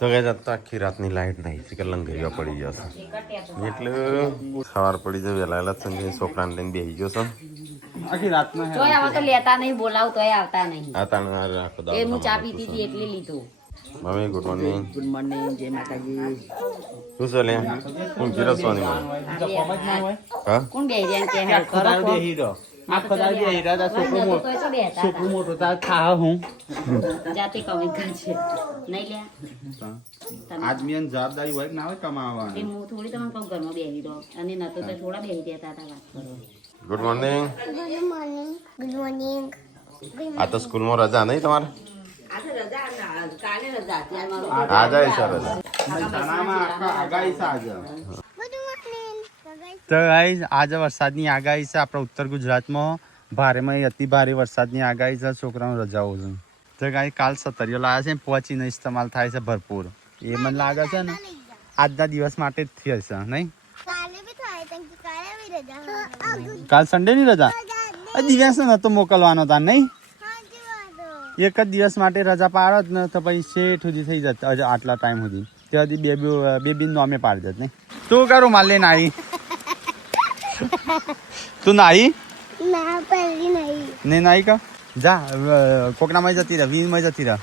તો કે જતા આખી રાતની લાઈટ નહીં છે કે લંગરિયા પડી જશે એટલે સવાર પડી જાય વહેલા વહેલા સંજય છોકરાને લઈને બેસી ગયો છે આખી રાતમાં તોય આવા તો લેતા નહીં, બોલાવ તોય આવતા નહીં. આ તાણ આખો એ હું ચા પીતી હતી એટલે લીધું. Mummy good morning. Good morning, જય માતાજી. શું ચાલે હું જીરસવાની માં હા કોણ બેહી રહ્યા કે હેલ્પ કરો ખોદાર બેહી રહ્યો આખો દાર બેહી રહ્યો તા છોકરો મોટો તા ખા હું જાતે કમી કરશે નહીં લ્યા. આદમી ની જવાબદારી હોય કે ના હોય એ કમાવાની હું થોડી તમને કહું ઘરમાં બેહી રહો અને નતો તો થોડા બેહી રહેતા હતા. વાત કરો. Good morning. Good morning. આ તો સ્કૂલમાં રજા નહીં તમારે આજે રજા કાલે રજા અત્યારે મારો આ જાય છે રજા મહેસાણામાં આખા આગાહી છે આજે ગુડ મોર્નિંગ. તો ગાઈસ આજે વરસાદની આગાહી છે આપણા ઉત્તર ગુજરાતમાં ભારેમાં અતિ ભારે વરસાદની આગાહી છે છોકરાઓને રજાઓ છે તો ગાઈ કાલ સતરીઓ લાવ્યા છે પહોંચીને ઇસ્તેમાલ થાય છે ભરપૂર એ મને લાગે છે ને આજના દિવસ માટે જ થઈ હશે નહીં કાલે બી થાય કેમ કે કાલે બી રજા કાલ સન્ડે ની રજા દિવસ નતો મોકલવાનો તા નહીં હા જીવાદો એક જ દિવસ માટે રજા પાડત ને તો પછી શેઠ સુધી થઈ જત આટલા ટાઈમ સુધી ત્યાંથી બેબી નોમે પાડી જત નહીં તું કરું માલ લઈને આવી તું નાઈ ના પડી નહીં નહીં નાઈ કા જા કોકનામાં જતી રહે વીજમાં જતી રહે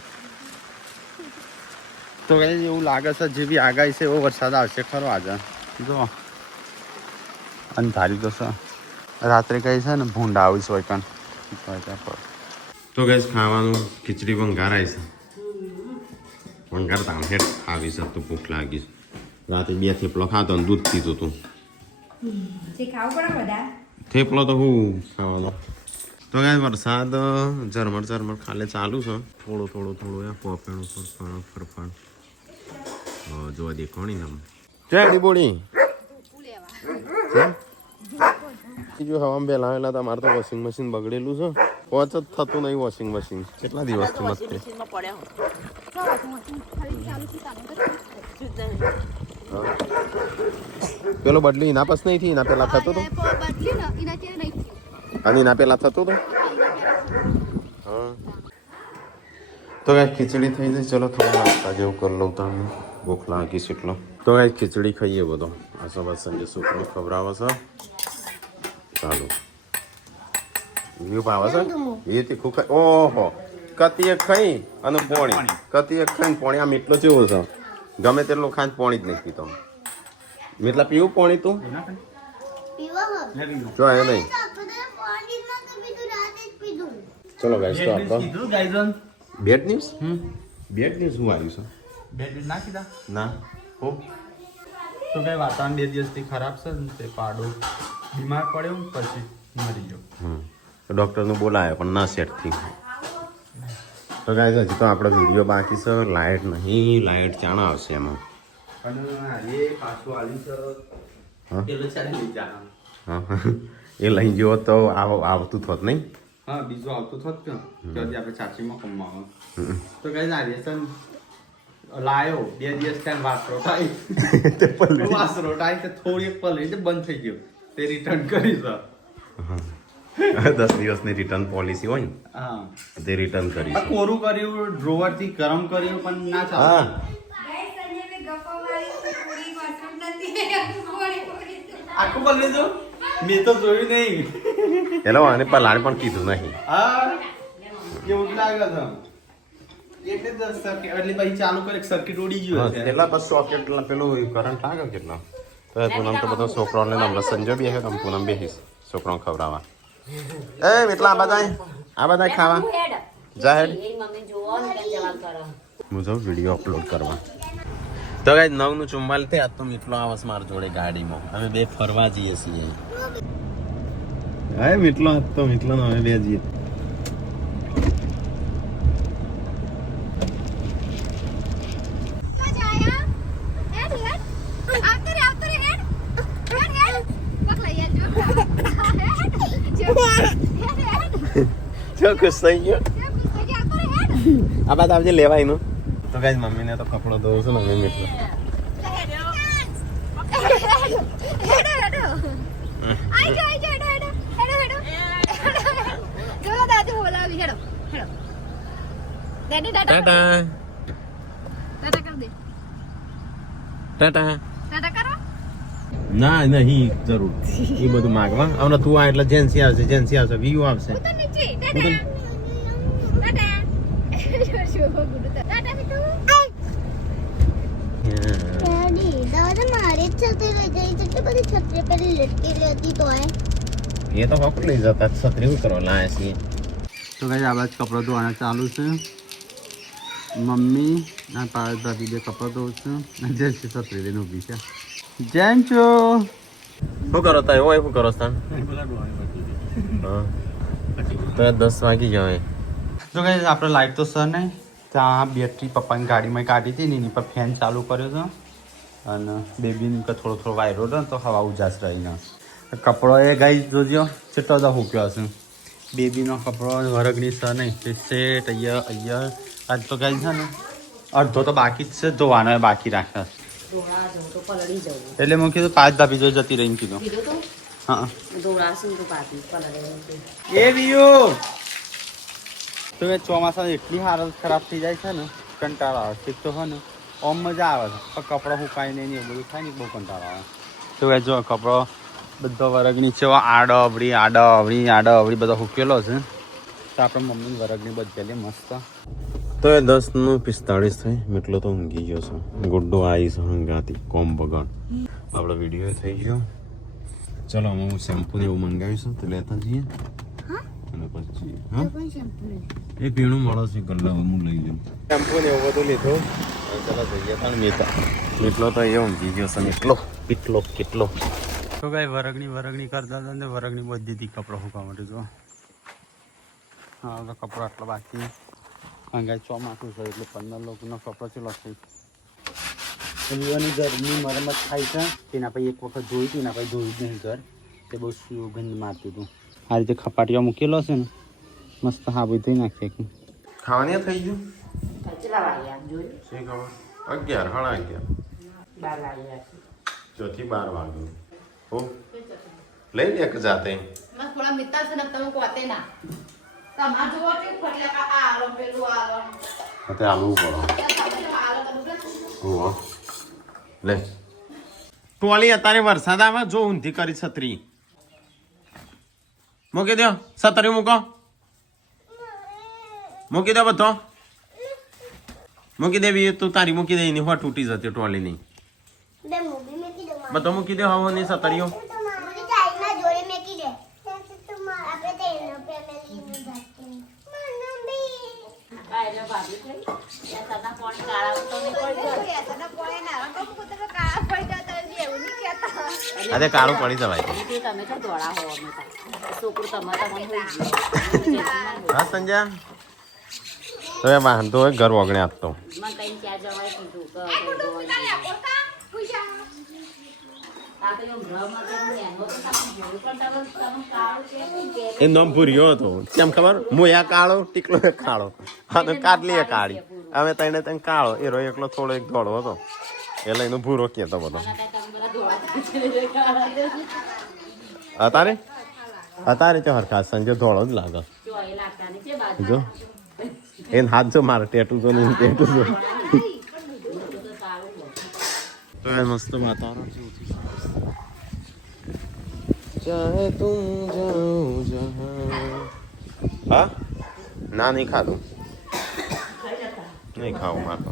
તો કઈ એવું લાગે છે જેવી આગાહી છે એવો વરસાદ આવશે ખરો આજે જો અંધારી તો છે રાત્રે કઈ છે ને ભૂંડા આવીશ હોય કણ તો ગેસ ખાવાનું ખીચડી વંગાર આવી છે વંગાર તાણ હેઠ આવી છે તો ભૂખ લાગી છે રાતે 2 થેપલો ખાતો ને દૂધ પીતું તું થેપલો તો હું ખાવાનો તો ગાય વરસાદ ઝરમર ખાલે ચાલુ છે થોડું પોપેણું ફરફાણ જોવા દેખાણી ને ક્યાં બોડી જો હવામાં બેલાવેલા તમારે તો વોશિંગ મશીન બગડેલું છે પહોંચ જ થતું નહીં વોશિંગ મશીન કેટલા દિવસથી મસ્તી પેલો બદલી એના પાસ નહીં થી એના પેલા થતું હતું અને એના પેલા થતું હતું હા તો કાંઈ ખીચડી થઈ જાય ચલો થોડું નાસ્તા જેવું કરી લઉં તમને ભૂખ લાગી છે એટલો તો કાંઈ ખીચડી ખાઈએ બધો આ સવાર સંજે છોકરો ખવડાવે છે ચાલો વ્યૂ ભાવે છે એ તીખું ખાઈ ઓહો કતી એક ખાઈ અને પોણી કતી એક ખાઈને પોણી આમ એટલો જેવો છે ગમે તેટલું ખાઈને પોણી જ નહીં પીતો એટલા પીવું પોણી તું જો એ નહીં ચલો ગાઈસ તો આપણો બેડ ન્યૂઝ શું આવ્યું છે બે દિવસ ના કીધા ના હો તો કઈ વાતાવરણ 2 દિવસથી ખરાબ છે ને તે પાડો બીમાર પડ્યો પછી મરી ગયો ડૉક્ટરને બોલાયા પણ ના સેટ થઈ તો ગાઈસ હજી તો આપણો વિડીયો બાકી છે લાઇટ નહીં લાઇટ ચાણ આવશે એમાં પણ એ પાછું આવી છે હા પેલો ચાલે લઈ જા હા એ લઈ ગયો તો આવતું થોત નહીં હા બીજું આવતું થોત કે ત્યાંથી આપણે ચાચીમાં કમાવા તો કઈ ના રેશન લાયો 2 દિવસ કાંઈ વાસરો થાય વાસરો થાય તો થોડી પલળી તો બંધ થઈ ગયો તે રિટર્ન કરી છે 10 દિવસની રિટર્ન પોલિસી હોય ને હા તે રિટર્ન કરી આ કોરું કર્યું ડ્રોવર થી ગરમ કર્યું પણ ના ચાલે હા આખું પલળી દો મેં તો જોયું નહીં હેલો અને પલાણ પણ કીધું નહીં હા કેવું લાગે છે એટલે જ એટલે પછી ચાલુ કરે સર્કિટ ઉડી ગયો છે કેટલા બસ સોકેટ પેલું કરંટ લાગે કેટલા તો પૂનમ તો બધા છોકરાઓને હમણાં સંજય બી હે તમે પૂનમ બેસીશ છોકરાઓને ખવડાવવા એ એટલા આ બધા ખાવા જાહેર મમ્મી જોવો ને ત્યાં જવાબ કરો. હું જાઉં વિડીયો અપલોડ કરવા તો ગાઈ 9:44 થયા તો મીટલો આવસ માર જોડે ગાડીમાં અમે બે ફરવા જઈએ છીએ હા મીટલો હતો મીટલો અમે બે જઈએ જો ખુશ થઈ ગયો આ બાદ આવજે લેવાય નું તો ગાઈસ મમ્મીને તો કપડો ધોવું છું ને મમ્મી એટલે ટાટા ટાટા કર દે ટાટા ટાટા કરો. ના નહીં જરૂર એ બધું માગવા હવે તું આ એટલે જેન્સી આવશે વ્યુ આવશે તો નીચે ટાટા. ટાટા. શોભો ગુડુ ટાટા મીઠું. ડેડી દાદા મારે છત્રી લઈ જઈ કેટલી બધી છત્રી પેલી લટકેલી હતી તોય. એ તો હક લઈ જતા છત્રી શું કરવા લાયા છીએ તો ગાઈસ આ બાદ કપડાં ધોવાના ચાલુ છે મમ્મી ના પારસ ભાભી બે કપડાં ધોવું છું અને જેન્સી છત્રી લઈને ઊભી છે જેન્ચો શું કરો તા હોય શું કરો તાન હા તો 10 વાગી જાય તો ગાઈસ આપણે લાઈટ તો સર નહીં ત્યાં બેટરી પપ્પાની ગાડીમાં કાઢી હતી ને એની પર ફેન ચાલુ કર્યો હતો અને બેબીને થોડો થોડો વાયરો હતો ને તો હવા ઉજાસ રહીને કપડો એ ગાઈ જોજો કેટલો બધા હૂક્યો હશે બેબીનો કપડો વરગની સર નહીં સેટ અહીંયા આજ તો ગાઈ છે ને અડધો તો બાકી જ છે ધોવાનો એ બાકી રાખ્યા દોડા જવું તો પલળી જવું એટલે મેં કીધું પાંચ ધાબી જો જતી રહીને કીધું કીધું તો હા દોડાશું તો પાછી પલળે એ વિયો તો એ ચોમાસા એટલી હાલત ખરાબ થઈ જાય છે ને કંટાળો આવે ઠીક તો હોય ને ઓમ મજા આવે છે પણ કપડાં સુકાય નહીં ને એ બધું થાય ને બહુ કંટાળો આવે તો એ જો કપડો બધો વરગની છે આડો અવળી બધો સૂકેલો છે તો આપણે મમ્મીની વરગની બધેલી મસ્ત તો એ 10:45 થઈ એટલો તો ઊંઘી ગયો છું ગુડ્ડો આવી છે હંગાતી કોમ બગાડ આપણો વિડીયો થઈ ગયો ચલો હું શેમ્પુ ને એવું મંગાવીશું તો લેતા જઈએ અને પછી હા કોઈ શેમ્પુ નહીં. એ પીણું મળે છે ગલ્લા હું લઈ લઉં શેમ્પુ ને એવું બધું લીધું ચલો જઈએ પણ મેતા એટલો તો એ ઊંઘી ગયો છે કેટલો તો કઈ વરગણી કરતા હતા ને વરગણી બધી હતી કપડાં સુકવા માટે જો હા તો કપડો આટલો બાકી અંગાઈ ચોમાસું છે એટલે 15 લોકોનો કપડો ચલો થઈ એની ઘરની મરમત થાય છે તેના પછી એક વખત જોઈ તેના પછી જોયું જ નહીં ઘર તે બહુ સુગંધ મારતું હતું આ રીતે ખપાટીઓ મૂકેલો છે ને મસ્ત હાબુ ધોઈ નાખીએ ખાવાની થઈ ગયું કેટલા વાગ્યા જોયું શી ખબર 11 સાડા 12 વાગ્યા ચોથી 12 વાગ્યું હો લઈ લે કે જાતે માં થોડા મિત્તા છે ને તમે કોતે ના તમાર જોવો કે ફટલે આ આલો પેલું આલો તે આલુ પડો ઓહો લે ટોલી અત્યારે વરસાદ આવે જો ઊંધી કરી છત્રી મૂકી દો છત્રી મૂકી દો બધો મૂકી દેવી તું તારી મૂકી દે એની હો તૂટી જતી ટોલીની બે મૂવી મેકી દો. બધો મૂકી દે હવાની છત્રીઓ મને ચાઈના જોડે મેકી દે. આપણે તો એનો ફેમિલી નું જાતે. કાયલે ભાભી થઈ યા સદા કોણ કાળા તો નહીં પડી અરે કાળું પડી જવાય જાય તમે તો દોડા હો અમે છોકરું તમારે હોય હા સંજય તો એ વાંધો હોય ઘર વગણે આપતો મને કઈ ક્યાં જવાય કીધું કે એ નામ ભૂર્યો હતો કેમ ખબર મોયા કાળો ટીકલો કાળો અને કાટલી કાળી અમે તને તને કાળો એરો એકલો થોડો એક ધોળો હતો એટલે એનો ભૂરો કહેતો બધો અત્યારે તો હરખા સંજય ધોળો જ લાગે જો એને હાથ જો મારે ટેટુ તો નહીં ટેટુ જો તો એ મસ્ત વાતાવરણ જેવું છે ચાહે તુમ જાઓ જહાં હા ના નહીં ખાધું નહીં ખાવું મારે તો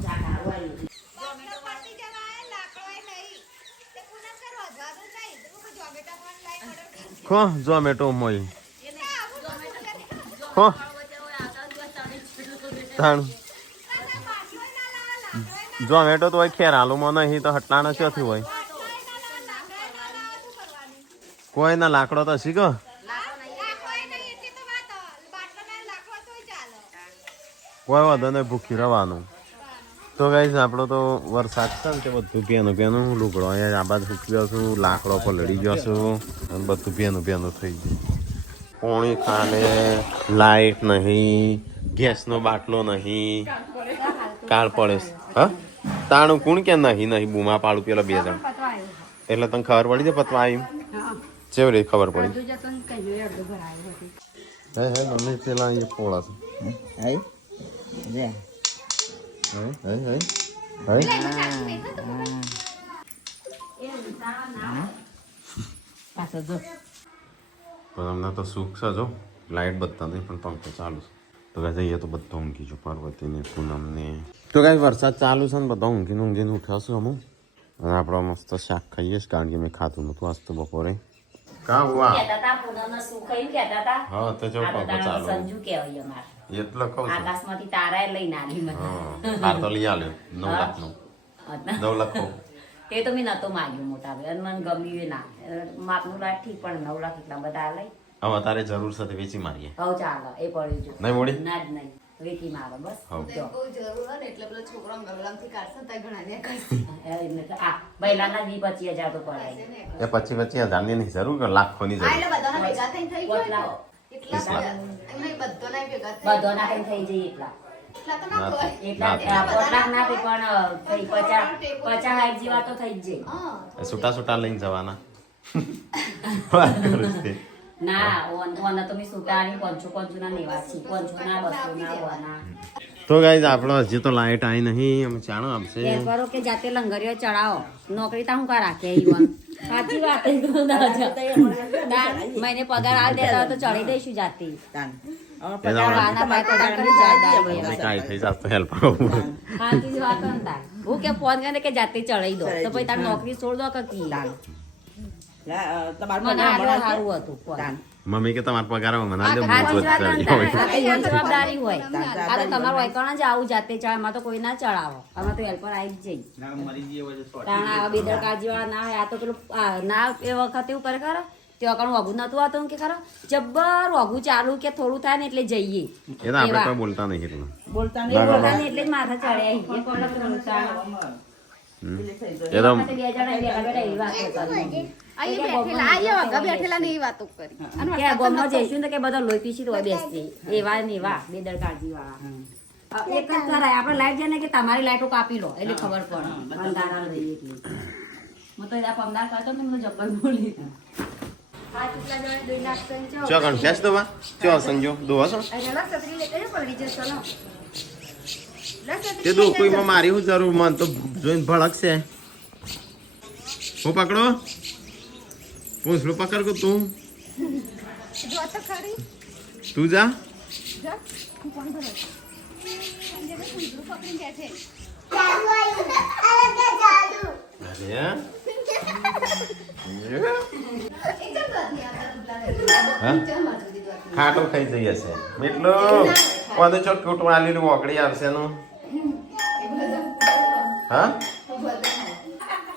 ખો ઝોમેટો મોય ખો તાણું ઝોમેટો તો હોય ખેર હાલુમાં નહીં તો હટલાના ક્યાંથી હોય કોઈ ના લાકડો તો શીખો કોઈ વાંધો નહીં ભૂખી રહેવાનું તો ગાઈસ આપણો તો વરસાદ છે ને તે બધું પેનું લુગડો અહીંયા આ બાજુ સૂકી ગયો છું લાકડો પર લડી ગયો છું અને બધું પેનું થઈ ગયું પોણી ખાને લાઈટ નહીં ગેસનો બાટલો નહીં કાળ પડે હા તાણું કોણ કે નહીં બૂમા પાડું પેલા 2 જણ એટલે તને ખબર પડી જાય પતવા આવી કેવી રીતે ખબર પડી હે મમ્મી પેલા એ પોળા છે છે જો પણ હમણાં તો સુખ છે જો લાઇટ બધા નહીં પણ પંખો ચાલુ છે તો કાંઈ જઈએ તો બધા ઊંઘી છું પાર્વતીને પૂનમને તો કાંઈ વરસાદ ચાલુ છે ને બધા ઊંઘીને ઉઠ્યા છું અમુક અને આપણે મસ્ત શાક ખાઈએ છીએ કારણ કે મેં ખાતું નહોતું આજ તો બપોરે કાં હુઆ કહેતા હતા પૂનમનો શું ખાઈને કહેતા હતા હા તો જો આ તો પંખો તારા ચાલુ સંજુ કહેવાય અમારે એટલે કહું છું આકાશમાંથી તારાએ લઈને આવી મને હા આ તો લઈ આલ્યો 9 લાખનો 9 લાખ તે તો મેં નતો માગ્યું મોટા ભાઈ અને મને ગમ્યું એ ના માપનું લાખ ઠીક પણ 9 લાખ એટલા બધા લઈ હવે તારે જરૂર છે તો વેચી મારીએ કહું ચાલો એ પડ્યું જો નહીં મોડી ના જ નહીં વેચી મારો બસ હા. જો. બહુ જરૂર હોય ને એટલે પેલો છોકરો ગરલામથી કાઢશે તો ઘણા ને એટલે તો આ બૈલાના 20-25 હજાર તો પડે એ પછી હજારની નહીં જરૂર કે લાખોની આ જરૂર એટલે બધાના ભેગા થઈને થઈ ગયું કેટલા? એટલા નહીં બધાના ભેગા થઈ બધોના કઈ થઈ જાય એટલા એટલા તો ના હોય એટલા પોટલાક ના પી પણ થઈ 50-60 જેવા તો થઈ જ જાય હા છૂટા લઈને જવાના વાત કરું છું તે. ના ઓના તો મેં સુટાણી 500 ના લેવા છે 500 ના 200 ના ઓના તો ગાઈઝ આપણો હજી તો લાઈટ આવી નહીં અમે ચાણો આપશે એ કરો કે જાતે લંગરીઓ ચડાવો નોકરી તા હું કા રાખે ઈવન સાચી વાત એ તો ના મહિને પગાર આલ દેતા તો ચડી દઈશું જાતે આના ભાઈ પગાર કરી જાય અમે કાંઈ થઈ જાત તો હેલ્પ કરવું સાચી જ વાત હતા હું કે ફોન કરીને કે જાતે ચડાઈ દો તો પછી તાર નોકરી છોડ દો કે કી મને આગળ સારું હતું ફોન મમ્મી કે તમારો પગાર આવે મને આલે સાચી વાત હું હતા. આ તો એની જવાબદારી હોય આ તો તમારું વૈકણ જ આવું જાતે ચડાવે એમાં તો કોઈ ના ચડાવો અમે તો હેલ્પર આવી જ જઈ તાણ આવા બેદરકારી વાળા ના હોય આ તો પેલું ના એ વખતે એવું કરે ખરા તે વખત વગું નતું આવતું કે ખરા જબ્બર વગું ચાલુ કે થોડું થાય ને એટલે જઈએ એ તો આપણે કોઈ બોલતા નહીં એટલું એ બોલતા ને એટલે જ માથા ચડ્યા એ કોણ બોલતા એ તો બે જણા ભેગા બેઠા એવી વાતો કરી અહીંયા બેઠેલા ને એ વાતો કરી કે ગોમમાં જઈશું ને તો કે બધા લોહી પીસી તો બેસતી એવા ને એવા બેદરકારી વાળા એક જ કરાય આપણે લાઈટ જાય ને કે તમારી લાઈટો કાપી લો એટલે ખબર પડે અંધારા રહી એટલે હું તો આ પમદાર કરતો ને મને જબ્બર બોલી ચો કણ ફેસ દવા ચો સંજો દવા છો તે દો કોઈમાં મારી હું જરૂર મન તો જોઈને ભડકશે હું પકડો પૂછલું પકડ કો તું તું જા ખાટો ખાઈ જઈ હશે એટલો કોને ચોક કુટું આલેલું ઓકડી આવશે નું હા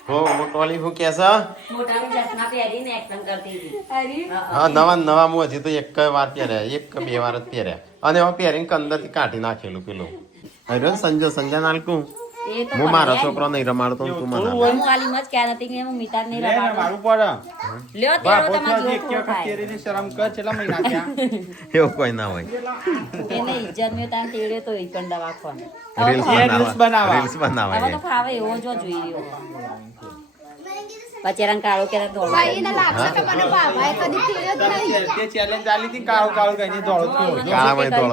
હો મોટવાલી હું કે છે મોટાની ચશ્મા પહેરીને એક્શન કરતી હતી હા નવા હું હજી તો એક વાર પહેર્યા એક કે બે વાર જ પહેર્યા અને હવે પહેરીને અંદરથી કાઢી નાખેલું પેલું અરે સંજય નાલકું એ તો હું મારો છોકરો નહીં રમાડતો ને તું મને હું આલી મત ક્યાં નથી કે હું મીઠા નહીં રમાડું લ્યો તેરો તમાર જો થોડો થાય એવું કોઈ ના હોય એને ઇજ્જત મે તાન તેડે તો ઈકણ દવાખોને રીલ્સ હવે બનાવાય તો ફાવે એવો જો જોઈ રહ્યો પચેરંગ કાળો કે દોડો ભાઈ એને લાગશે કે મને બાબાએ કદી કીધું જ નહીં કાળામાં દોડો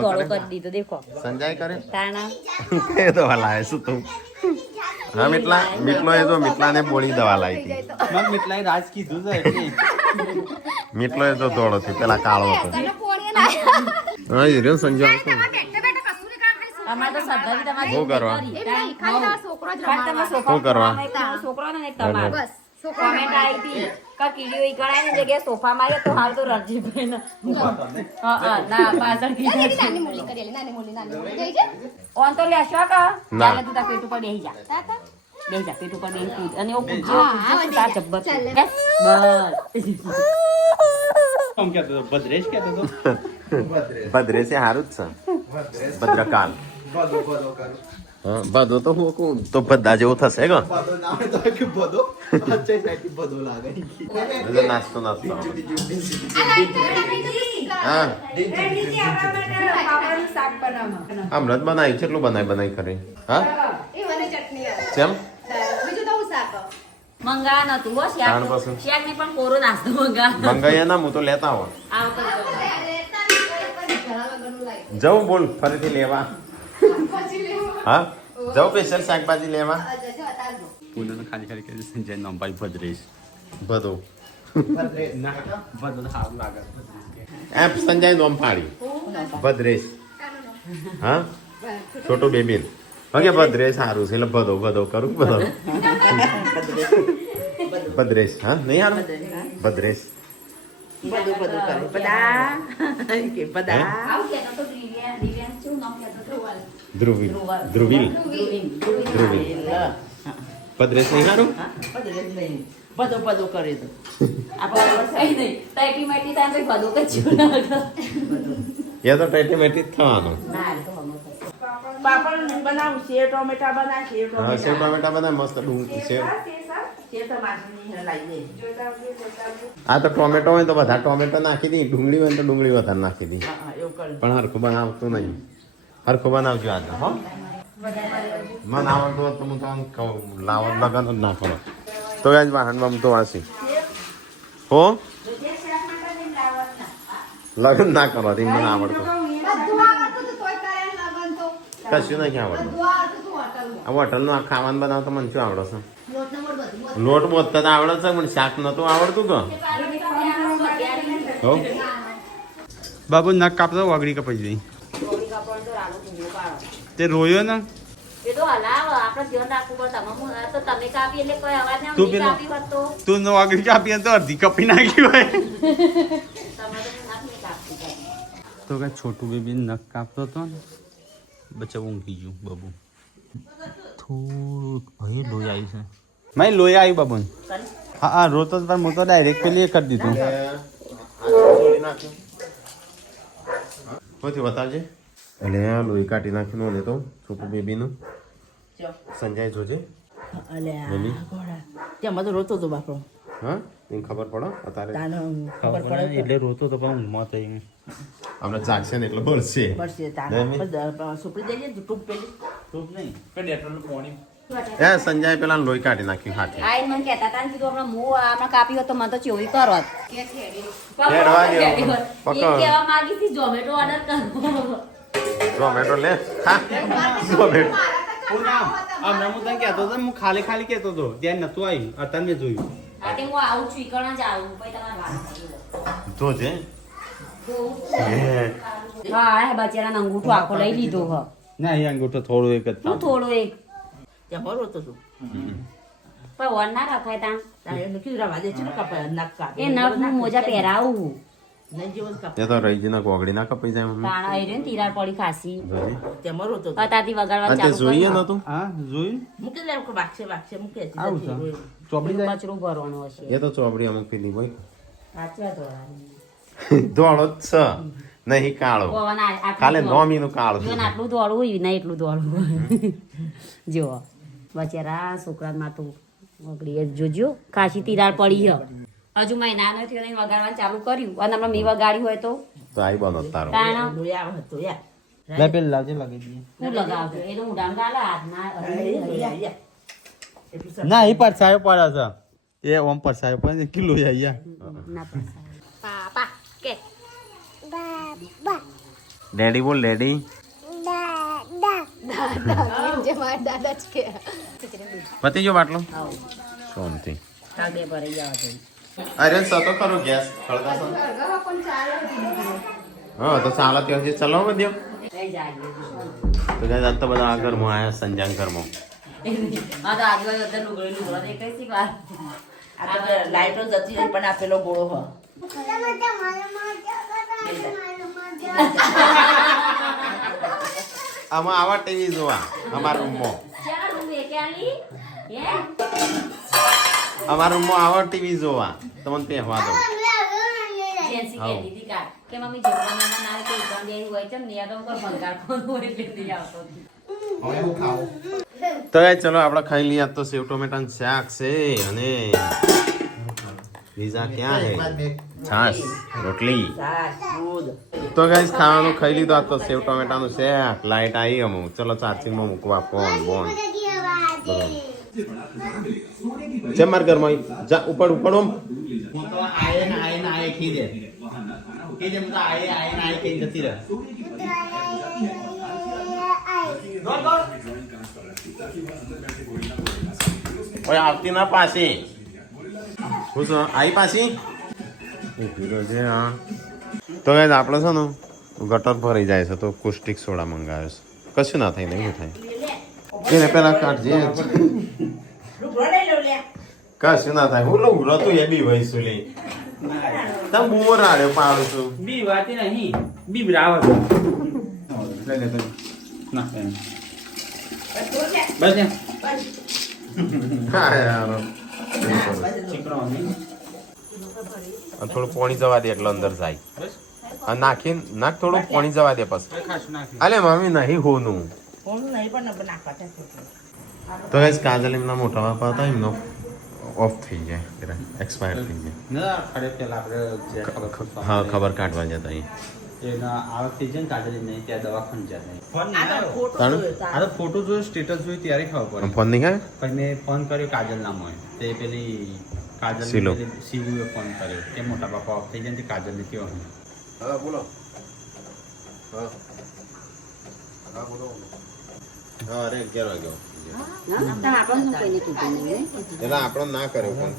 દોડો કરે. કરી દીધો દેખો સંજય કરે તાણા એ દવા લાવે શું તું હા મીટલો એ તો મીટલાને બોળી દવા લાવી હતી મીટલો એ તો દોડો થી પેલા કાળો હતો તને પોણીએ ના હા એ રહ્યો સંજય આવતો. અમાર તો સદ્ધવી તમારી શું કરવા? એમ નહીં ખાલી આ છોકરો જ પણ તમે રમાડવાનો. શું કરવા? છોકરો ને એક તમારો બસ છોકરો કોમેન્ટ આવી હતી કે કીડીઓ ઈ ગણાય ની જગ્યાએ સોફામાં આવીએ તો હાલ તો રણજીભાઈ ના પાછળ કીધું છે. નાની મોલી કરી લે નાની મોલી જઈ જા ઓન તો લેશો કે ના. ચાલે તું તાર પેટ ઉપર બેહી જા તાતા બેહી જા પેટ ઉપર બેહી કૂદ અને ઓ કૂદજો હા, કૂદજો વધી તાર જા. જબ્બર ચાલ, લે. ભદ્રે છે સારું જ છે ભદ્રકાલ હા બધો તો હું કહું તો બધા જેવું થશે કે નાસ્તો નાસ્તો હા અમૃત બનાવી કેટલું બનાવી કરી હા એ મને ચટણી આવે કેમ બીજું તો હું શાક મંગા નતું હો તાણ પછી? શિયાક ને પણ કોરો નાસ્તો મંગા મંગાઈએ ના હું તો લેતા આવો આવ તો જવું બોલ ફરીથી લેવા હા જાઉં સ્પેશિયલ શાકભાજી લેવા પૂનમ ખાલી ખાલી કરી સંજય નંબાઈ ભદ્રેશ બધું એમ સંજય નોમ પાડી ભદ્રેશ હા છોટું બેબીન ઓકે ભદ્રેશ સારું છે એટલે ભદો ભદો કરું ભદો ભદ્રેશ હા નહીં સારું ભદ્રેશ બધું કરે બધા કે બધા આવું કહેતો તો દિવ્યાંશ શું નામ કહેતો તો? ધ્રુવીલ ધ્રુવીલ ધ્રુવીલ ભદ્રેશ નહીં સારું બધું નહીં બધું કરી દો કઈ નહીં તાઈટી માઈટી થાય તો ભલું કચ્યું ના એ તો ટેટી મેટી જ થવાનું પાપડ બનાવું સેવ ટોમેટા બનાવ સેવ હા સેવ ટમેટા બધા મસ્ત ડુંગળી સેવ સેવ ટમાટરની લાવી દે આ તો ટોમેટો હોય તો બધા ટોમેટો નાખી દી ડુંગળી હોય તો ડુંગળી વધારે નાખી દી હા એવું કરી પણ હરખું બનાવતું નહીં હરખું બનાવજો આજે હો મને આવડતું હોત તો હું તો આમ કહું લાવો લગન જ ના કરો તો આજ વાહનમાં તો વાંચી હો લગન ના કરો તે મને આવડતું બધું આવડતું હતું તોય કરે ને લગન તો કશું નહીં આવડતું બધું આવડતું હતું હોટલનું. આ હોટલનું આ ખાવાનું બનાવતો મને શું આવડે છે લોટને મોડ બધું લોટ બોતતા તો આવડે છે પણ શાક નતું આવડતું કે હો બાબુ નખ કાપતો વગડી કપાઈ જઈ તે રોયો ને એ તો હલાવ આપણે ધ્યાન રાખવું પડે તમે તો તમે કાપી એટલે કોઈ અવાજ ના તું આવે પેલો- કાપી હોત તો તું વગડી કાપી તો અડધી કપી નાખી હોય તમે તો નાખ નહીં કાપતી કાંઈ. તો કઈ છોટું બેબી નખ કાપતો હતો ને બચ્ચા ઊંઘી ગયું બાબુ થોડુંક ભાઈ લોહી આવી છે મારી લોહી આવી બાબુ હા હા રોતો જ પણ હું તો ડાયરેક્ટ પેલી એ કરી દીધું કોથી બતાવજે એટલે આ લોહી કાઢી નાખીને ને તો છોટું બેબીનું સંજય જોજે અલ્યા મમ્મી? ઘોડા ત્યાં બધું રોતો હતો બાપરો હા એને ખબર પડે અત્યારે તાનો ખબર પડે એટલે રોતો તો પણ ઊંઘમાં થઈ આપણે જાગશે ને એટલે બળશે પડશે નહીં, તાનો સુપડી જઈએ ને ટૂંક પેલી એ સંજય પેલા લોહી કાઢી નાખ્યું હાથે આ એને મને કહેતા હતા ને કીધું હમણાં હું હમણાં કાપી હોત તો મને તો ચોવી કરો જ. હેડવા દો. એ પકડ. કહેવા માંગી હતી ઝોમેટો ઓર્ડર કરો ઝોમેટો લે હા ઝોમેટો હમણાં હું તને કહેતો હતો હું ખાલી ખાલી કહેતો હતો ત્યાં નતું આવ્યું અત્યારે મેં જોયું આ તે હું આવું છું ઈકણ જ આવું પછી તમારે વાત કરી લો. જોજે હા હે બચારાને અંગૂઠો આખો લઈ લીધો હ ના એ અંગૂઠો થોડું એક જ હું થોડો એક ત્યાં રોતો હતો પણ વર ના રખાય તાં તારે એમને કીધું રવા દે છે ને કાપા નક કાપે એ નખ હું મોજા પહેરાવું નહીં જેવો જ કાપે એ તો રહીજીના કોગળી ના કપાઈ જાય મમ્મી તાણા આવી ને તિરાડ પડી ખાસી જોજે. ત્યાં રોતો હતો અત્યારથી વગાડવા આ તે ચાલુ જોઈએ કર્યું. નતું હા જોયું મૂકી દે વાગશે મૂકે છે આવું છે ચોપડી જાય કચરું ભરવાનું હશે એ તો ચોપડી અમુક પેલી હોય સાચવા ધોરણ. ધોળો જ છે નહીં કાળો પવન આટલું ખાલી દોડું. નોમીનું કાળું જીવન આટલું દોડવું હોય ને એટલું દોડવું જો બચારા છોકરામાં તો વગડી જોજો ખાસી તિરાડ પડી હ હજુ મહિના નથી થયો ને વગાડવાનું ચાલુ કર્યું અને હમણાં મેં વગાડ્યું હોય તો તો આઈ બનો તારો તાણ લોહી આવે હતો યાર લે પેલી લાવજે લગાવી દઈએ હું લગાવતો એ તો ઉડામ ગાલા હાથના ના એ પરસાયો પડે છે એ ઓમ પરસાયો પડે ને કિલો આયા ના પસાય. પાપા કે બાબા ડેડી બોલ ડેડી દાદા જે મારા દાદા જ કે પતી ગયો બાટલો શાંતિ કાગે પર જાવ તો અરે સતો ખરો ગેસ ખળગાસો પણ ચાલે હા તો ચાલો ત્યાંથી ચલો બધ્યો લઈ જાય તો ગાય આજ તો બધા આ ઘરમાં આયા સંજાન ઘરમાં આ તો આજુબાજુ બધા લુગડો દેખાય છે વાર આ તો લાઈટો જતી રહી પણ આ પેલો ગોળો હ આમાં આવા ટીવી જોવા અમારા રૂમમાં ચાલ હું વેક્યાલી હે અમારા રૂમમાં આવા ટીવી જોવા તમને પહેવા દો જેન્સી કે દીદી કા કે મમ્મી જેટલા નાના નાના કે એકદમ જે હોય છે ને યાદ કર ભંગાર કોણ હોય એટલે નહીં આવતો તો ગાય ચલો આપણે ખાઈ લઈએ આજ તો સેવ ટોમેટાનું શાક છે અને બીજા ક્યાં હે છાશ રોટલી સાસ દૂધ તો ગાઈસ ખાવાનું ખાઈ લીધું આજ તો સેવ ટોમેટાનું શાક લાઈટ આવી અમુક ચલો ચાર્જિંગમાં મૂકવા ફોન બોન છે મારા ઘરમાં જા ઉપર ઉપર ઓમ હું તો આયે ને આયે ખી દે હું તો આયે ખી જતી રહે ઓય આવતી ના પાસે હું શું આવી પાછી ઊભી રહેજે હા તો ગાઈઝ આપણે છે ને ગટર ભરાઈ જાય છે તો કોસ્ટિક સોડા મંગાવ્યો છે કશું ના થાય નહીં થાય એને પેલા કાઢજે લુગડો લઈ લો લે. કશું ના થાય હું લઉં તું એ બી વહીશું લઈ તમે બૂમો રાડ્યો પાડું છું બી વાતી નહીં બી બરાબર લઈ લે તમે ના એમ બસ એમ હા યાર ચીકણો નહીં અને થોડું પાણી જવા દે એટલે અંદર જાય અને નાખી નાખ થોડું પાણી જવા દે પછી ખાસ નાખી અલે મમ્મી નહીં હોનું કોણું નહીં પણ નાખવા છે. તો ગાઈસ કાજલ એમના મોટા બાપા હતા એમનો ઓફ થઈ જાય એક્સપાયર થઈ જાય ના ખડે પેલા આપણે જે ખબર હા ખબર કાઢવા જતા અહીં એના આવક થઈ જાય ને કાજલ નહીં ત્યાં દવાખાને જાય ફોન આ તો ખોટું તાણું? જોયું. આ તો ફોટો જોયો સ્ટેટસ જોયું ત્યારે ખબર પડી ફોન નહીં ખાય પછી મેં ફોન કર્યો કાજલ નામ હોય તે પેલી કાજલ શીલો. શિવુએ ફોન કર્યો કે મોટા બાપા ઓફ થઈ જાય ને તે કાજલ ને કેવો હોય હા બોલો હા હા બોલો હા અરે 11 વાગ્યો એટલે આપણો ના કર્યો ફોન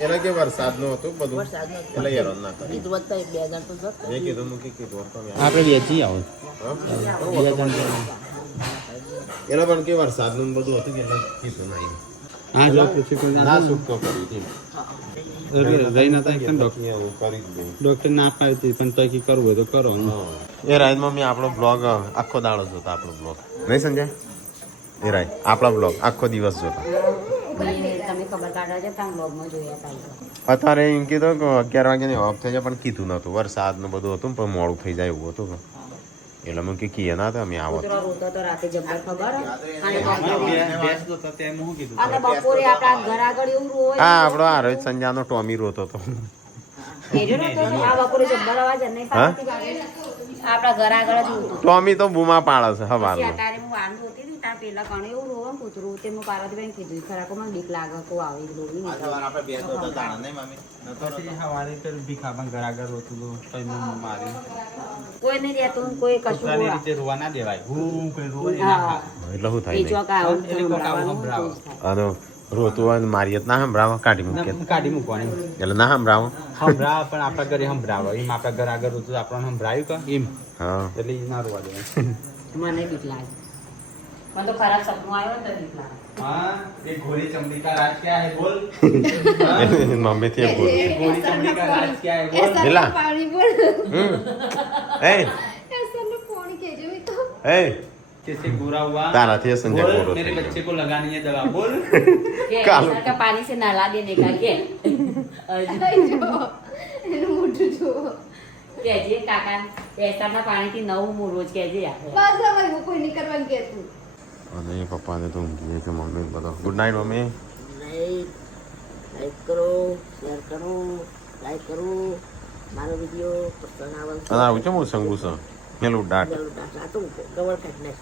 એના કે વરસાદનો હતો બધું વરસાદનો હતો. એટલે હેરાન ના કરે કીધું હોત તો 2 હજાર તો જતો. મેં કીધું મૂકી કીધું તમે આપણે વેચી આવો એના પણ કે વરસાદનું ને બધું હતું કે એટલે કીધું નહીં હા જો પછી ના છૂટકો કરી હતી રહી નતા એકદમ એવું કરી જ દઈ ડોક્ટર ના પાડી હતી પણ તો કરવું હોય તો કરો એ રાજ મમ્મી આપણો બ્લોગ આખો દાડો જોતા આપણો બ્લોગ નહીં સંજય એ રાજ આપણા બ્લોગ આખો દિવસ જોતા તમે ખબર કાઢવા છે ત્યાં બ્લોગમાં જોયા હતા અત્યારે એમ કીધું કે 11 વાગ્યાની ઓફ થઈ જાય પણ કીધું નતું વરસાદ ને બધું હતું પણ મોડું થઈ જાય એવું હતું એટલે અમે કે કીએ ના હતા અમે આવો કૂતરો રોતો તો રાતે જબ્બર ખબર કીધું અને બપોરે આપણા ઘર આગળ એવું રોય હા આપણો આ રોજ સંજાનો ટોમી રોતો હતો કેજો નતો આ બપોરે જબ્બર અવાજ નહીં હા? પાડતી આપણા ઘર આગળ જ હતું ટોમી તો બૂમા પાડે છે પછી હવારનો અત્યારે હું વાંધો હોતી હતી ત્યાં પેલા કણે એવું રોવે ને કૂતરું તે હું પાર્વતીબેન કીધું ખરા મને બીક લાગે કો આવી રોવી નહીં પછી હવારે પેલું ભીખામાં ઘર આગળ રોતું હતું કઈ મને મારી કોઈ નહીં રહેતું ને કોઈ કશું કૂતરાની બોલા. રીતે રોવા ના દેવાય હું કોઈ રોવે ને ના હા ખાય. એટલે શું થાય એ નહીં ચોક આવું એટલે કોક આવું સંભળાવવાનું સંભળાવો. તો જ થાય. અને રોતું હોય ને મારીએ તો ના સંભળાવો કાઢી મૂકીએ ના, કાઢી મૂકવાની એટલે ના સંભળાવો સંભળાવ પણ આપણા ઘરે સંભળાવો એમ આપણા ઘર આગળ રોતું તો આપણને સંભળાયું કે એમ હા એટલે ઈ ના રોવા દેવાય મને બીક લાગે મને તો ખરાબ સપનું આવ્યો ને તો બીક લાગે हाँ ये घोड़ी चमड़ी का राज क्या है बोल મમ્મી થી બોલું घोड़ी चमड़ी का राज क्या है बोल પેલા પાણી બોલ એ એસરનું પાણી કેજો મી તો એ कैसे गोरा हुआ તારાથી એ સંજય बोल ગોરો मेरे થઈ बच्चे को लगानी है दवा बोल કે કાલું. સર का पानी से नहला देने का के જો એનું મોઢું જો કેજે કાકા પેસાના પાણીથી નવું હું રોજ કેજે આપણે બસ હવે હું કોઈ નહીં કરવાનું કહેતું અને એ પપ્પાને તો ઊંઘી છે મમ્મી બધો ગુડ નાઇટ મમ્મી લાઈક કરો શેર કરો લાઈક કરો મારો વિડીયો પસંદ આવે અને આવું છે હું સંગુ છે પેલું દાટ આ તો કવર કાઢી નાખ